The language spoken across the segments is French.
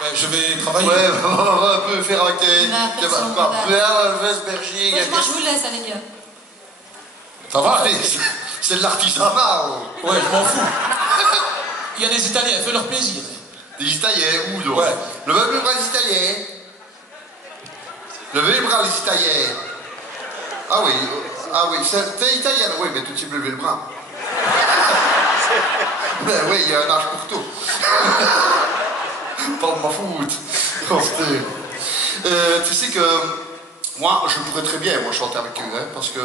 Ben, je vais travailler. Ouais, on va un peu faire un quai. Personne Quoi, ne Pierre, Vesberger. Moi, je vous laisse, hein, les gars. Ça va? C'est de l'artisanat. Ouais, je m'en fous. Il y a des Italiens, fais leur plaisir. Des Italiens, où donc? Ouais. Levez les bras les Italiens. Levez les bras les Italiens. Ah oui, t'es italienne, oui, mais tout de suite lever le bras. Ben oui, il y a un âge pour tout. Pas de ma faute. Tu sais que moi, je pourrais très bien chanter avec eux, hein, parce que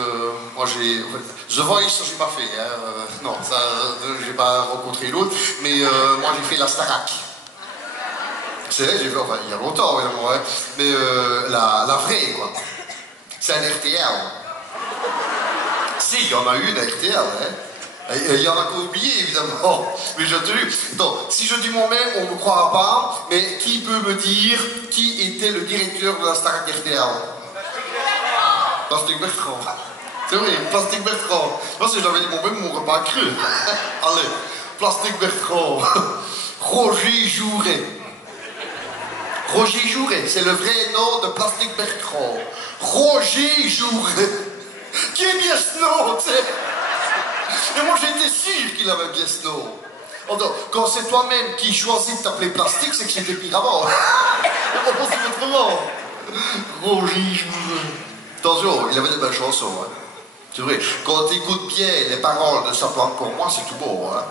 moi j'ai... The Voice, j'ai pas fait, hein, non, ça, j'ai pas rencontré l'autre, mais moi j'ai fait la Starac. C'est vrai, j'ai fait, enfin, il y a longtemps, évidemment, hein, mais la vraie, quoi. C'est un RTL. Si, il y en a une à RTL, hein. Il y en a qu'à oublier, évidemment. Mais je te dis, donc, si je dis moi-même, on ne me croira pas, mais qui peut me dire qui était le directeur de la Starac RTL? Plastic Bertrand. C'est vrai, Plastic Bertrand. Moi, si j'avais dit moi-même, on m'aurait pas cru. Allez, Plastic Bertrand. Roger Jouret. Roger Jouret, c'est le vrai nom de Plastic Bertrand. Roger Jouret. Qui est bien ce nom, tu sais? Et moi, j'étais sûr qu'il avait bien ce nom. Quand c'est toi-même qui choisis de t'appeler Plastique, c'est que c'était pire avant. On pense autrement. Roger Jouret. Attention, il avait de belles chansons. Hein. C'est vrai. Quand tu écoutes bien les paroles de Sa plante pour moi, c'est tout beau. Hein.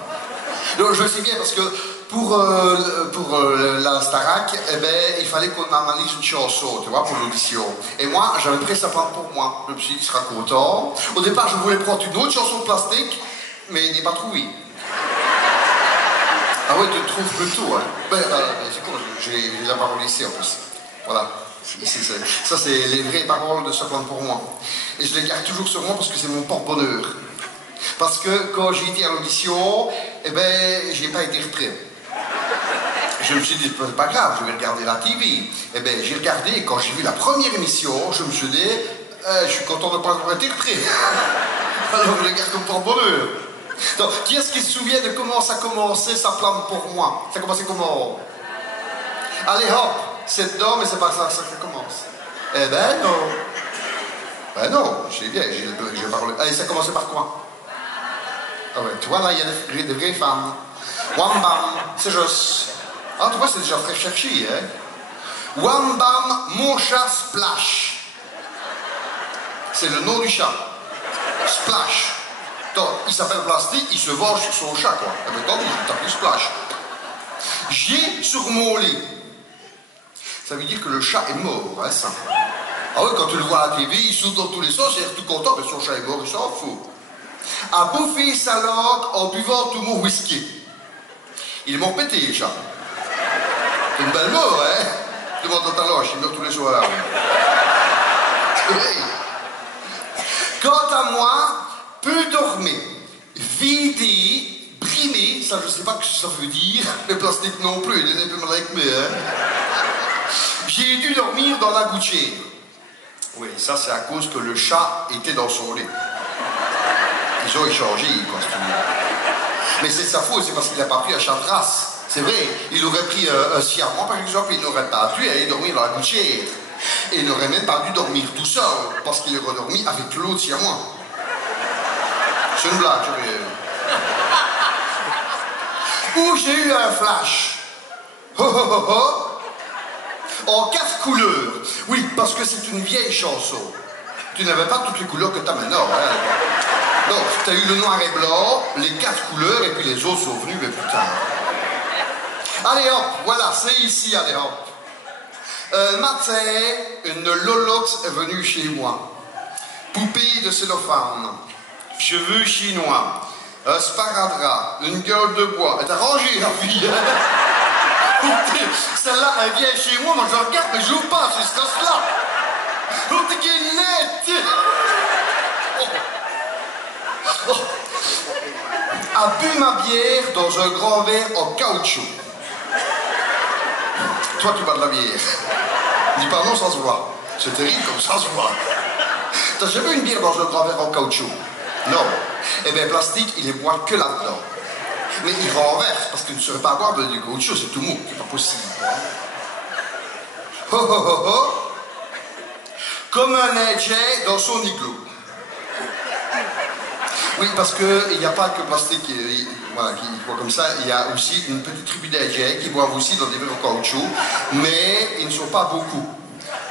Donc, je le sais bien parce que pour la Starac, eh ben, il fallait qu'on analyse une chanson, tu vois, pour l'audition. Et moi, j'avais pris Sa plante pour moi. Je me suis dit, il sera content. Au départ, je voulais prendre une autre chanson de Plastique, mais il n'est pas trouvé. Ah ouais, tu le trouves plutôt, hein. Ben, c'est cool, j'ai la parole ici en plus. Voilà. Ça, c'est les vraies paroles de Sa plante pour moi. Et je les garde toujours sur moi parce que c'est mon porte-bonheur. Parce que quand j'ai été à l'audition, eh ben, j'ai pas été retrait. Je me suis dit, c'est pas grave, je vais regarder la TV. Eh ben, j'ai regardé et quand j'ai vu la première émission, je me suis dit, je suis content de ne pas avoir été retrait. Alors, je les garde comme porte-bonheur. Donc, qui est-ce qui se souvient de comment ça a commencé Sa plante pour moi? Ça a commencé comment? Allez hop, c'est dedans, mais c'est pas ça que ça commence. Eh ben non. Ben non, j'ai bien, j'ai parlé. Allez, ça a commencé par quoi? Ah ouais, tu vois là, il y a des vraies femmes. Wham bam, c'est juste. Ah, tu vois, c'est déjà très cherché, hein? Wham bam, mon chat Splash. C'est le nom du chat. Splash. Donc, il s'appelle Plastique, il se venge sur son chat, quoi. Eh bien, tant pis, t'as pris Splash. J'ai sur mon lit. Ça veut dire que le chat est mort, hein, ça. Ah ouais, quand tu le vois à la TV, il saute dans tous les sens, il est tout content, mais son chat est mort, il s'en fout. A bouffé sa langue en buvant tout mon whisky. Il est mort pété, le chat. C'est une belle mort, hein? Demande dans ta loge, il meurt tous les soirs. Oui. Quant à moi, peu dormir, vidé, brimé, ça je sais pas ce que ça veut dire, mais Plastique non plus, il est un peu mal avec moi, hein. J'ai dû dormir dans la gouttière. Oui, ça c'est à cause que le chat était dans son lit. Ils ont échangé, quoi, ce mais c'est de sa faute, c'est parce qu'il n'a pas pris un chat de race. C'est vrai, il aurait pris un siamois par exemple, il n'aurait pas pu aller dormir dans la gouttière. Et il n'aurait même pas dû dormir tout seul, parce qu'il aurait dormi avec l'autre siamois. C'est une blague, où j'ai eu un flash. Ho ho ho ho. En 4 couleurs. Oui, parce que c'est une vieille chanson. Tu n'avais pas toutes les couleurs que tu as maintenant. Hein. Donc, tu as eu le noir et blanc, les 4 couleurs, et puis les autres sont venus, mais plus tard. Allez hop, voilà, c'est ici, allez hop. Un matin, une lolotte est venue chez moi. Poupée de cellophane, cheveux chinois, un sparadrap, une gueule de bois. Elle t'a rangé, la fille. Celle-là, elle vient chez moi, moi je regarde, mais je joue pas, c'est ce gosse-là. Oh, t'es guinette. A bu ma bière dans un grand verre en caoutchouc. Toi, tu bois de la bière. Dis pas non, ça se voit. C'est terrible comme ça se voit. T'as jamais vu une bière dans un grand verre en caoutchouc? Non. Eh bien, Plastique, il ne boit que là-dedans. Mais il renverse, parce qu'il ne saurait pas boire du caoutchouc, c'est tout mou, c'est pas possible. ho ho ho ho, comme un Indien dans son igloo. Oui, parce qu'il n'y a pas que plastique voilà, qui boit comme ça, il y a aussi une petite tribu d'Indiens qui boivent aussi dans des verres en caoutchouc, mais ils ne sont pas beaucoup.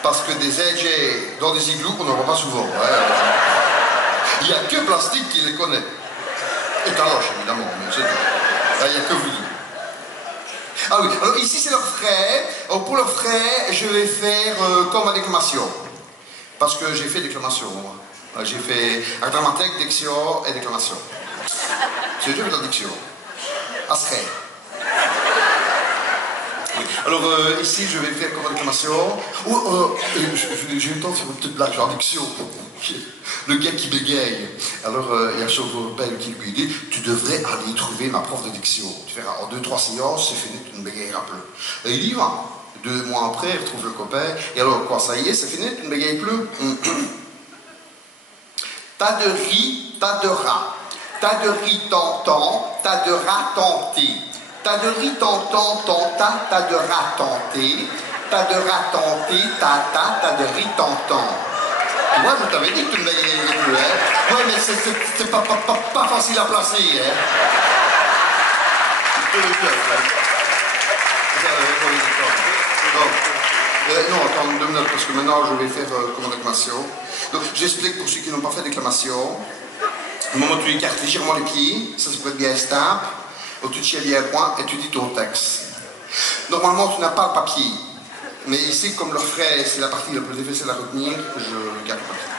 Parce que des Indiens dans des igloos, on n'en voit pas souvent. Hein. Il n'y a que plastique qui les connaît. Et Taloche, évidemment, mais c'est tout. Là, il n'y a que vous deux. Ah oui, alors ici c'est leur frais. Alors, pour leurs frais, je vais faire comme ma déclamation. Parce que j'ai fait déclamation, moi. J'ai fait grammatique, diction et déclamation. J'ai déjà fait la diction. Asré. Oui. Alors ici je vais faire comme déclamation. J'ai eu le temps de faire une petite blague sur la diction. Le gars qui bégaye. Alors il y a un chauffeur qui lui dit tu devrais aller trouver ma prof de diction. Tu verras, en 2-3 séances, c'est fini, tu ne bégayeras plus. Et il y va. 2 mois après, il retrouve le copain. Et alors quoi, ça y est, c'est fini, tu ne bégayes plus. Tas de riz, tas de rats. Tas de riz tentant, tas de rats tentés. Tas de riz tentant, tenta, tas de rats tentés. Tas de rats tentés, tata, tas de riz tentant. Tu vois, je t'avais dit que tu ne bégayais plus, hein. Ouais, mais c'est pas facile à placer, hein. Non, attends 2 minutes, parce que maintenant je vais faire comme déclamation. Donc j'explique pour ceux qui n'ont pas fait déclamation. Au moment où tu écartes légèrement les pieds, ça peut être bien stable, tu te chies à point et tu dis ton texte. Normalement tu n'as pas le papier, mais ici comme le frais c'est la partie la plus difficile à retenir, je garde le papier.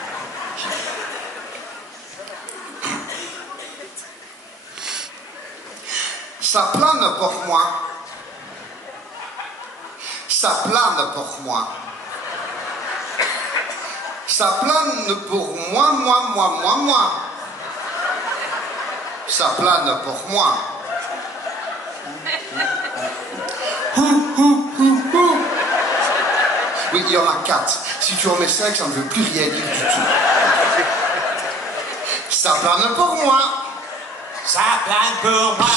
Ça plane pour moi. Ça plane pour moi. Ça plane pour moi. Ça plane pour moi. Oui, il y en a 4. Si tu en mets 5, ça ne veut plus rien dire du tout. Ça plane pour moi. Ça plane pour moi.